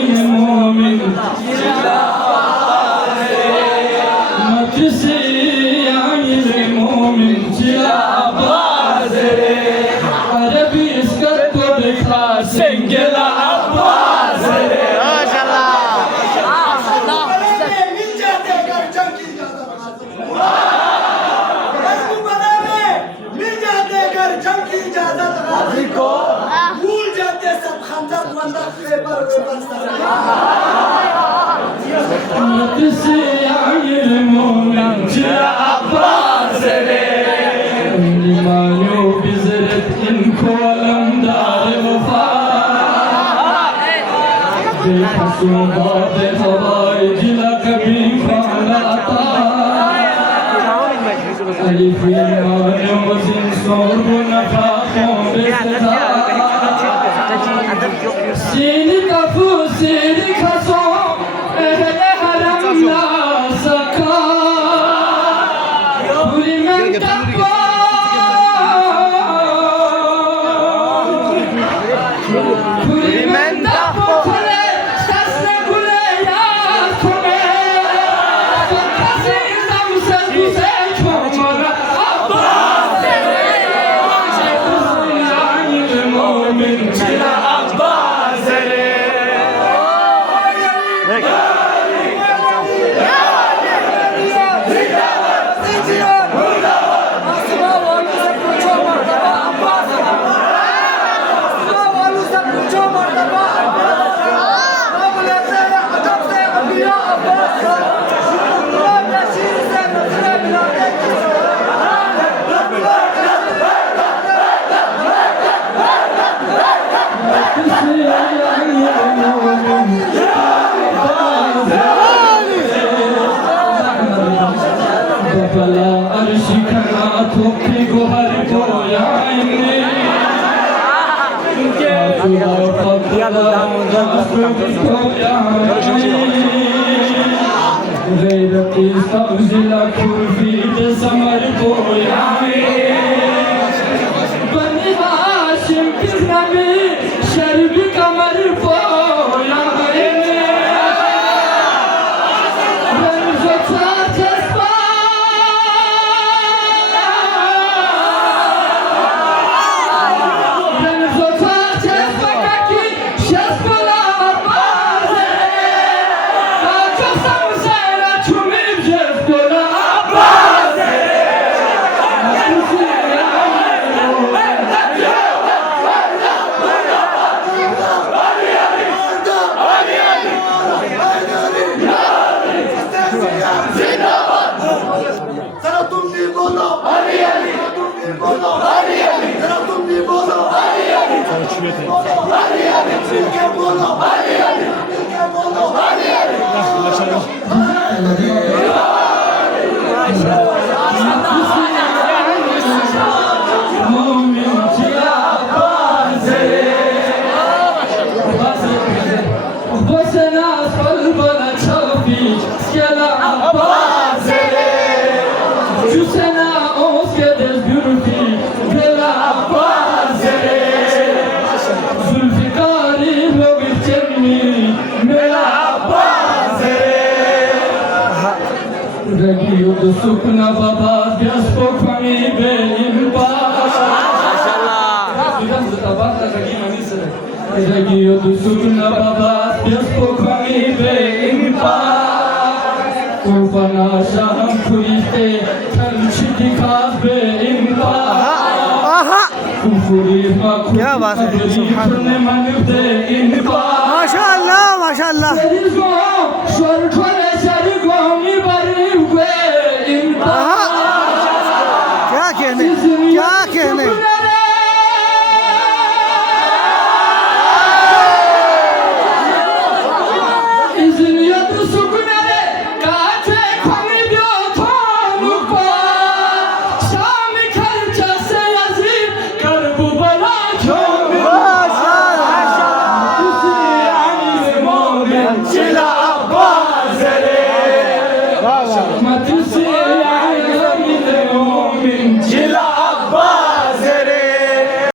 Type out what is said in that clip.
المؤمن مجلسي المؤمن عربي اسكت بخا سنجل عباس مجلسي المؤمن عباس لما بزرت إن كولم دار وفاء بحسن باب الحوائج لك من فعلاتا ألف الإيمان وزن صور نفاق بسداء سين كفو سين كسو أهل حرم لا سكا كل من تقوى فلا أرشك أتوكي جوهر يا عيني غيرتي استغزل كل في سمر يا عيني بني هاشم كرنبي شربي كمر يا عيني Sukna baba biaspo kami beimpa. Regio tu sukna baba biaspo kami beimpa. Kurfana sham kurite kalchiti khas beimpa. Kufuri ma kufuri subhanallah.